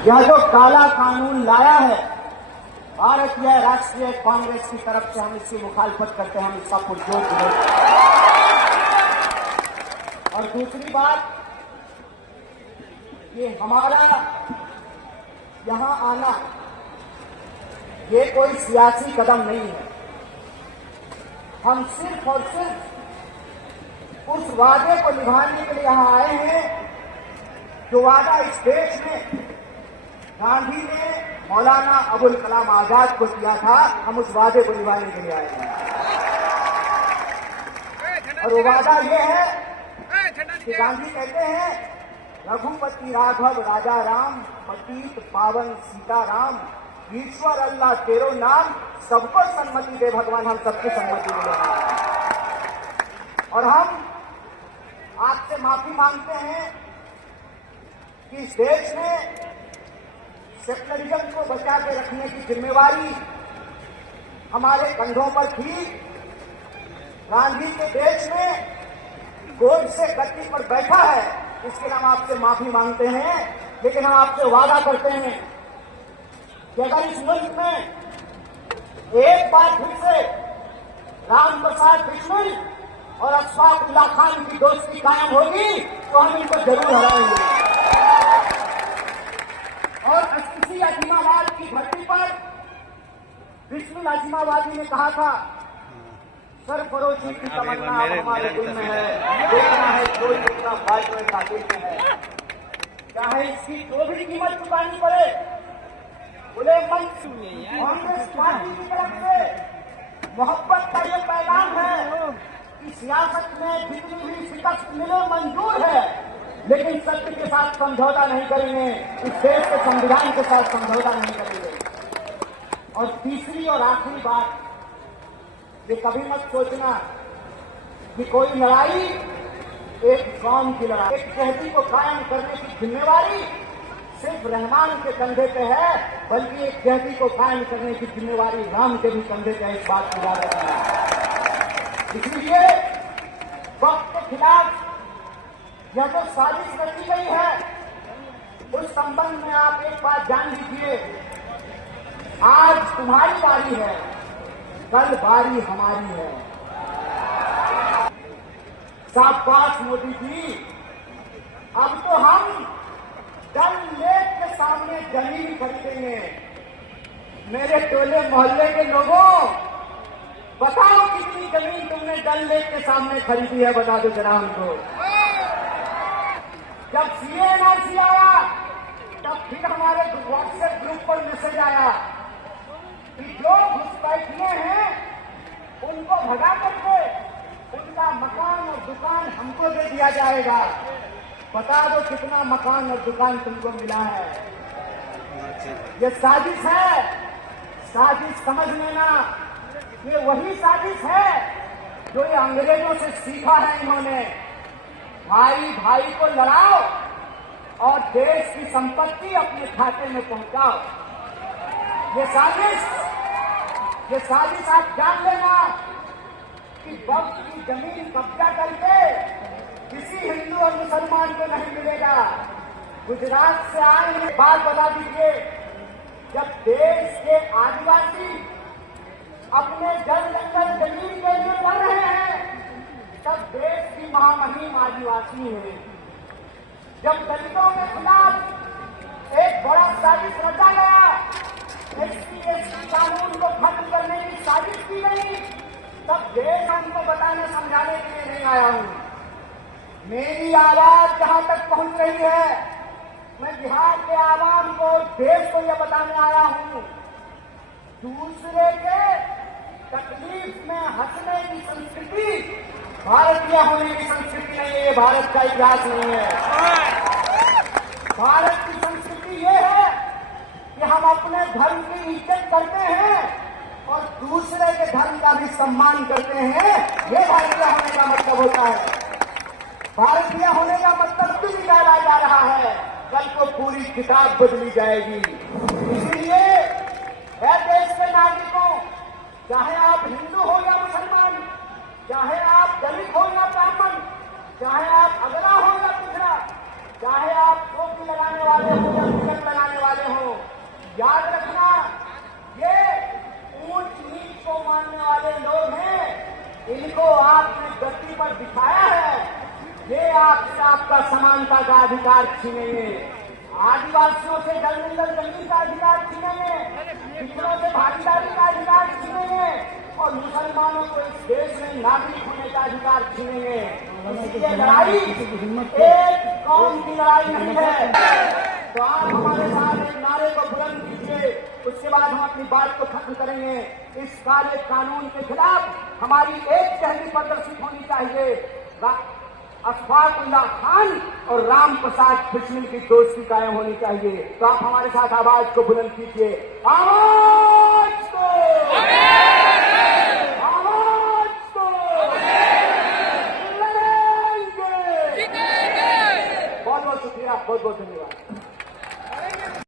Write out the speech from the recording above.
यह जो काला कानून लाया है भारतीय राष्ट्रीय कांग्रेस की तरफ से हम इसकी मुखालफत करते हैं, हम इसका पुरजोर विरोध करते हैं। और दूसरी बात, ये हमारा यहां आना ये कोई सियासी कदम नहीं है। हम सिर्फ और सिर्फ उस वादे को निभाने के लिए यहां आए हैं जो वादा इस देश में गांधी ने मौलाना अबुल कलाम आजाद को किया था। हम उस वादे को निभाने के लिए आए हैं और वो वादा ये है कि गांधी कहते हैं, रघुपति राघव राजा राम, पतित पावन सीताराम, ईश्वर अल्लाह तेरो नाम, सबको सम्मति दे भगवान, हम सबकी सम्मति दे। और हम आपसे माफी मांगते हैं कि इस देश में सेक्युलरिज्म को बचा के रखने की जिम्मेवारी हमारे कंधों पर थी। गांधी के देश में गोद से गद्दी पर बैठा है, इसके लिए हम आपसे माफी मांगते हैं। लेकिन हम आपसे वादा करते हैं कि अगर इस मुल्क में एक बार फिर से राम प्रसाद बिस्मिल और अशफाक उल्ला खान की दोस्ती कायम होगी तो हम इनको जरूर हराएंगे। और किसी अजीमाबाद की धरती पर बिस्मिल अजीमाबादी ने कहा था, सरफरोशी की तमन्ना हमारे दिल में है, देखना है कोई कितना बाजवे का दिल में है, चाहे इसकी जो भी कीमत चुकानी पड़े। बोले कांग्रेस पार्टी की तरफ से मोहब्बत का ये पैगाम है कि सियासत में जितनी भी शिकस्त मिले मंजूर है, लेकिन सत्य के साथ समझौता नहीं करेंगे, इस देश के संविधान के साथ समझौता नहीं करेंगे। और तीसरी और आखिरी बात, ये कभी मत सोचना कि कोई लड़ाई एक कौम की लड़ाई, एक तहजीब को कायम करने की जिम्मेवारी सिर्फ रहमान के कंधे पे है, बल्कि एक तहजीब को कायम करने की जिम्मेवारी राम के भी कंधे पे है। इस बात को याद रखना है। इसलिए वक्त के खिलाफ यह जो साजिश रची गई है, उस संबंध में आप एक बात जान लीजिए, आज तुम्हारी बारी है, कल बारी हमारी है। शाबाश मोदी जी, अब तो हम डल लेक के सामने जमीन खरीदेंगे। मेरे टोले मोहल्ले के लोगों, बताओ कितनी जमीन तुमने डल लेक के सामने खरीदी है, बता दो जरा हमको। जब सीएनआरसी आया तब फिर हमारे व्हाट्सएप ग्रुप पर मैसेज आया कि जो घुसपैठिए हैं उनको भगा करके उनका मकान और दुकान हमको दे दिया जाएगा। बता दो कितना मकान और दुकान तुमको मिला है। ये साजिश है, साजिश समझ लेना, ये वही साजिश है जो ये अंग्रेजों से सीखा है इन्होंने। भाई भाई को लड़ाओ और देश की संपत्ति अपने खाते में पहुंचाओ। ये साजिश आप जान लेना कि वक्त की जमीन कब्जा करके किसी हिंदू और मुसलमान को नहीं मिलेगा। गुजरात से आए हैं, बात बता दीजिए, जब देश के आदिवासी अपने जल जंगल जमीन के लिए लड़ रहे हैं, तब देश की महामहिम आदिवासी है। जब दलितों के खिलाफ एक बड़ा साजिश रचा गया, एससी कानून को खत्म करने की साजिश की गई, तब देश हमको बताने समझाने के लिए नहीं आया हूं। मेरी आवाज जहां तक पहुंच रही है, मैं बिहार के आवाम को, देश को यह बताने आया हूं, दूसरे के तकलीफ में हंसने की संस्कृति भारतीय होने की संस्कृति नहीं है, ये भारत का इतिहास नहीं है। भारत की संस्कृति ये है कि हम अपने धर्म की इज्जत करते हैं और दूसरे के धर्म का भी सम्मान करते हैं। ये भारतीय होने का मतलब होता है। भारतीय होने का मतलब भी निकाला जा रहा है, कल को पूरी किताब बदली जाएगी। इसलिए है देश के नागरिकों, चाहे आप हिंदू हो या मुसलमान, चाहे आप दलित हो या ब्राह्मण, चाहे आप अगला हो या पिछड़ा, चाहे आप टोपी लगाने वाले हो या तिलक लगाने वाले अधिकार छीनेंगे, आदिवासियों से जल मंडल जमीन का अधिकार छीनेंगे, पिछड़ों से भागीदारी का अधिकार छीनेंगे और मुसलमानों को इस देश में नागरिक होने का अधिकार छीनेंगे। इसलिए लड़ाई एक कौम की लड़ाई नहीं है। तो आप हमारे साथ एक नारे को बुलंद कीजिए, उसके बाद हम अपनी बात को खत्म करेंगे। इस काले कानून के खिलाफ हमारी एक तहरीक प्रदर्शित होनी चाहिए। अशफाकुल्लाह खान और राम प्रसाद बिस्मिल की दोस्ती कायम होनी चाहिए। तो आप हमारे साथ आवाज को बुलंद कीजिए, आवाज को, आवाज को, लड़ेंगे। बहुत बहुत शुक्रिया, बहुत बहुत धन्यवाद।